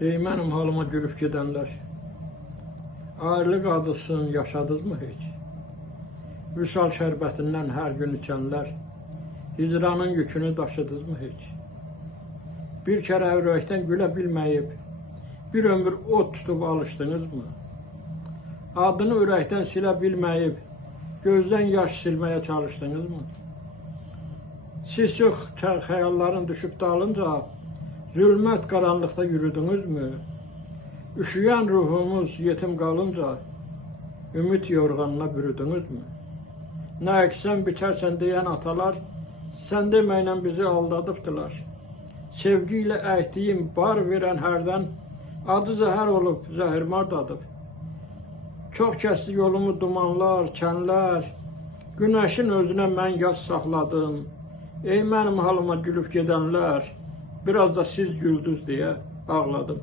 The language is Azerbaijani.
Ey mənim halıma gülüb gedənlər, ayrılıq acısını yaşadınızmı heç? Vüsal şərbətindən hər gün içənlər, hicranın yükünü daşıdınızmı heç? Bir kərə ürəkdən gülə bilməyib, bir ömür od tutub alışdınızmı? Adını ürəkdən silə bilməyib, gözdən yaş silməyə çalışdınızmı? Siz çox xəyalların düşüb dalınca, zülmət qaranlıqda yürüdünüzmü? Üşüyən ruhumuz yetim qalınca, ümid yorğanına bürüdünüzmü? Nə əksən biçərsən deyən atalar, sən deməklə bizi aldadıbdılar. Sevgi ilə əkdiyim bar verən hərdən, adı zəhər olub, zəhirmar dadıb. Çox kəsdi yolumu dumanlar, kənlər, günəşin özünə mən yaz saxladım. Ey mənim halıma gülüb gedənlər, biraz da siz güldünüz deyə ağladım.